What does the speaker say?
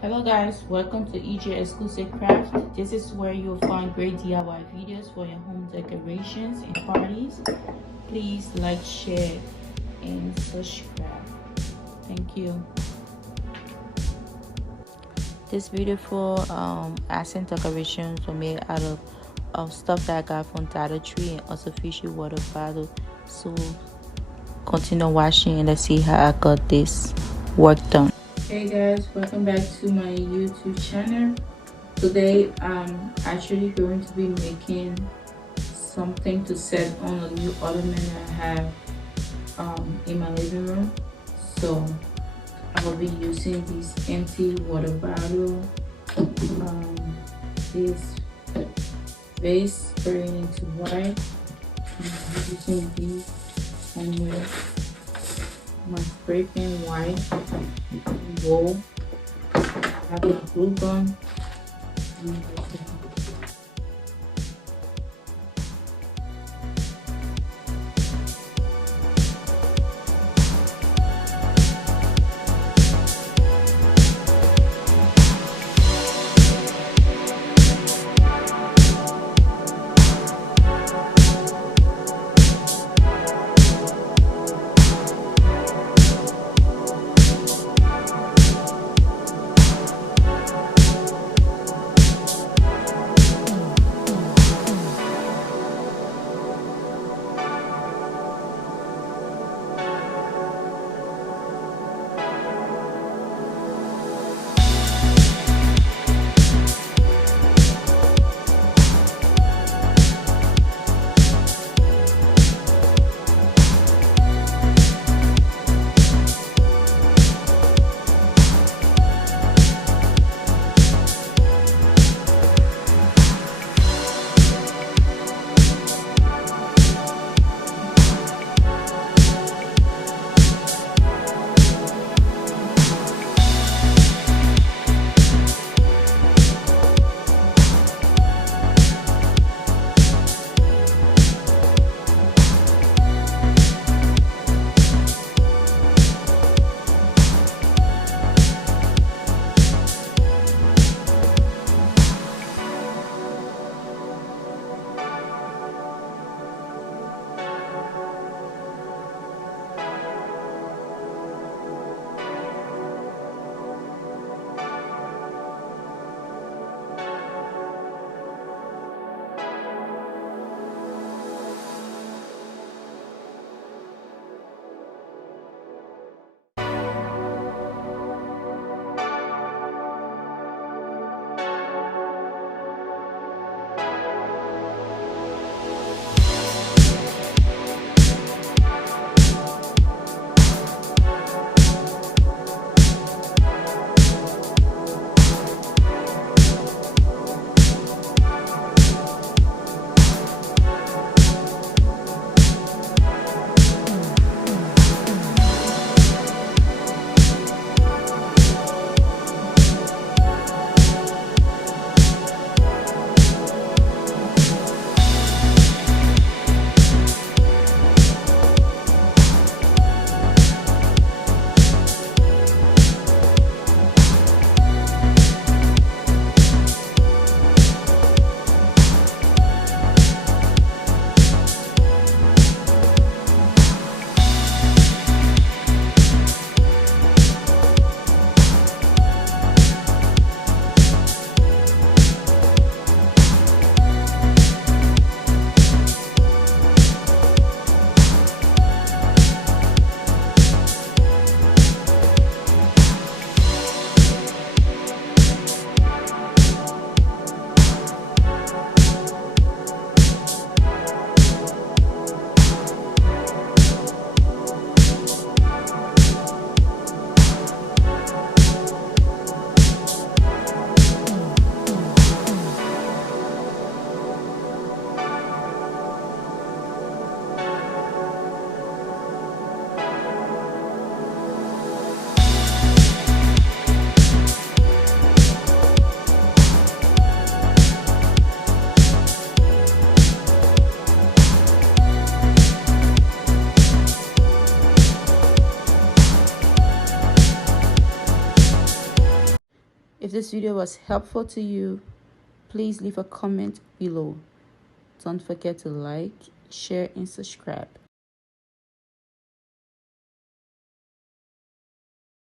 Hello guys, welcome to EJ Exclusive Craft. This is where you'll find great DIY videos for your home decorations and parties. Please like, share, and subscribe. Thank you. This beautiful accent decorations were made out of stuff that I got from Dollar Tree and also fishy water bottle. So continue watching and let's see how I got this work done. Hey guys, welcome back to my YouTube channel. Today I'm actually going to be making something to set on a new ottoman I have in my living room. So I will be using this empty water bottle, this vase spraying into white. I'm using these with my spray pen white bowl. I have a glue gun. If this video was helpful to you, please leave a comment below. Don't forget to like, share, and subscribe.